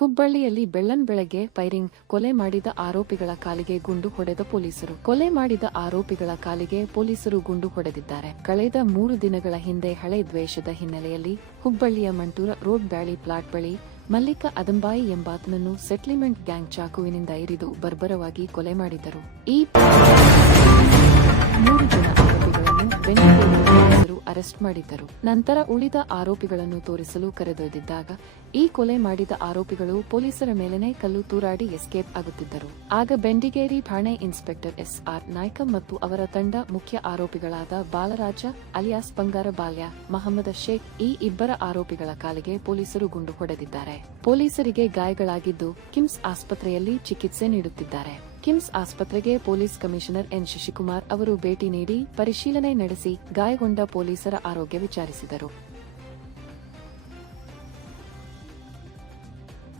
ಹುಬ್ಬಳ್ಳಿಯಲ್ಲಿ ಬೆಳ್ಳನ್ ಬೆಳಗ್ಗೆ ಫೈರಿಂಗ್ ಕೊಲೆ ಮಾಡಿದ ಆರೋಪಿಗಳ ಕಾಲಿಗೆ ಗುಂಡು ಹೊಡೆದ ಪೊಲೀಸರು. ಕೊಲೆ ಮಾಡಿದ ಆರೋಪಿಗಳ ಕಾಲಿಗೆ ಪೊಲೀಸರು ಗುಂಡು ಹೊಡೆದಿದ್ದಾರೆ. ಕಳೆದ ಮೂರು ದಿನಗಳ ಹಿಂದೆ ಹಳೆ ದ್ವೇಷದ ಹಿನ್ನೆಲೆಯಲ್ಲಿ ಹುಬ್ಬಳ್ಳಿಯ ಮಂಟೂರ ರೋಡ್ ಬ್ಯಾಳಿ ಪ್ಲಾಟ್ ಬಳಿ ಮಲ್ಲಿಕ ಅದಂಬಾಯಿ ಎಂಬಾತನನ್ನು ಸೆಟ್ಲಿಮೆಂಟ್ ಗ್ಯಾಂಗ್ ಚಾಕುವಿನಿಂದ ಇರಿದು ಬರ್ಬರವಾಗಿ ಕೊಲೆ ಮಾಡಿದರು. ಈ ಅರೆಸ್ಟ್ ಮಾಡಿದ್ದರು. ನಂತರ ಉಳಿದ ಆರೋಪಿಗಳನ್ನು ತೋರಿಸಲು ಕರೆದೊಯ್ದಿದ್ದಾಗ, ಈ ಕೊಲೆ ಮಾಡಿದ ಆರೋಪಿಗಳು ಪೊಲೀಸರ ಮೇಲೆನೇ ಕಲ್ಲು ತೂರಾಡಿ ಎಸ್ಕೇಪ್ ಆಗುತ್ತಿದ್ದರು. ಆಗ ಬೆಂಡಿಗೇರಿ ಠಾಣೆ ಇನ್ಸ್ಪೆಕ್ಟರ್ ಎಸ್ ಆರ್ ನಾಯ್ಕ ಮತ್ತು ಅವರ ತಂಡ ಮುಖ್ಯ ಆರೋಪಿಗಳಾದ ಬಾಲರಾಜ ಅಲಿಯಾಸ್ ಬಂಗಾರ ಬಾಲ್ಯ, ಮಹಮ್ಮದ್ ಶೇಖ್ ಈ ಇಬ್ಬರ ಆರೋಪಿಗಳ ಕಾಲಿಗೆ ಪೊಲೀಸರು ಗುಂಡು ಹೊಡೆದಿದ್ದಾರೆ. ಪೊಲೀಸರಿಗೆ ಗಾಯಗಳಾಗಿದ್ದು ಕಿಮ್ಸ್ ಆಸ್ಪತ್ರೆಯಲ್ಲಿ ಚಿಕಿತ್ಸೆ ನೀಡುತ್ತಿದ್ದಾರೆ. ಕಿಮ್ಸ್ ಆಸ್ಪತ್ರೆಗೆ ಪೊಲೀಸ್ ಕಮಿಷನರ್ ಎನ್ ಶಶಿಕುಮಾರ್ ಅವರು ಭೇಟಿ ನೀಡಿ ಪರಿಶೀಲನೆ ನಡೆಸಿ ಗಾಯಗೊಂಡ ಪೊಲೀಸರ ಆರೋಗ್ಯ ವಿಚಾರಿಸಿದರು.